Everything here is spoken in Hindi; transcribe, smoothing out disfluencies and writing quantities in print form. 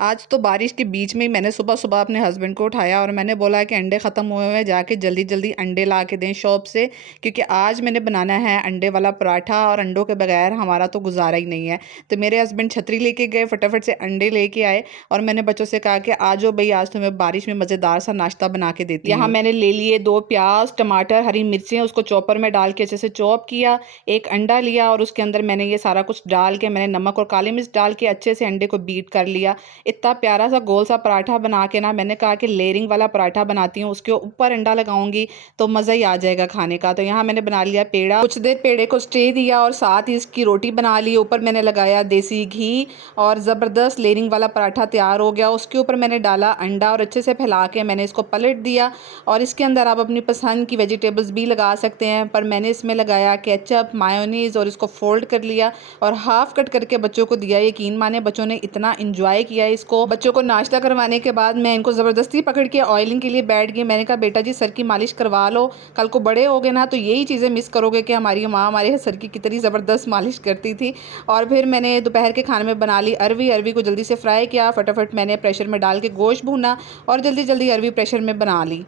आज तो बारिश के बीच में ही मैंने सुबह-सुबह अपने हस्बैंड को उठाया और मैंने बोला कि अंडे ख़त्म हुए हुए हैं, जाके जल्दी-जल्दी अंडे ला के दें शॉप से, क्योंकि आज मैंने बनाना है अंडे वाला पराठा और अंडों के बगैर हमारा तो गुज़ारा ही नहीं है। तो मेरे हस्बैंड छतरी लेके गए, फटाफट से अंडे लेके आए और मैंने बच्चों से कहा कि आ जाओ भई, आज तुम्हें बारिश में मज़ेदार सा नाश्ता बना के देती हूँ। यहाँ मैंने ले लिए 2 प्याज़, टमाटर, हरी मिर्चें, उसको चॉपर में डाल के अच्छे से चॉप किया। 1 अंडा लिया और उसके अंदर मैंने ये सारा कुछ डाल के मैंने नमक और काली मिर्च डाल के अच्छे से अंडे को बीट कर लिया। इतना प्यारा सा गोल सा पराठा बना के ना मैंने कहा कि लेयरिंग वाला पराठा बनाती हूँ, उसके ऊपर अंडा लगाऊंगी तो मज़ा ही आ जाएगा खाने का। तो यहाँ मैंने बना लिया पेड़ा, कुछ देर पेड़े को स्टे दिया और साथ ही इसकी रोटी बना ली। ऊपर मैंने लगाया देसी घी और ज़बरदस्त लेयरिंग वाला पराठा तैयार हो गया। उसके ऊपर मैंने डाला अंडा और अच्छे से फैला के मैंने इसको पलट दिया और इसके अंदर आप अपनी पसंद की वेजिटेबल्स भी लगा सकते हैं, पर मैंने इसमें लगाया केचप, मायोनीज़ और इसको फोल्ड कर लिया और हाफ कट करके बच्चों को दिया। यकीन माने बच्चों ने इतना इंजॉय किया इसको। बच्चों को नाश्ता करवाने के बाद मैं इनको ज़बरदस्ती पकड़ के ऑयलिंग के लिए बैठ गई। मैंने कहा बेटा जी सर की मालिश करवा लो, कल को बड़े होगे ना तो यही चीज़ें मिस करोगे कि हमारी माँ हमारे सर की कितनी ज़बरदस्त मालिश करती थी। और फिर मैंने दोपहर के खाने में बना ली अरवी। अरवी को जल्दी से फ्राई किया, फटाफट मैंने प्रेशर में डाल के गोश्त भूना और जल्दी जल्दी अरवी प्रेशर में बना ली।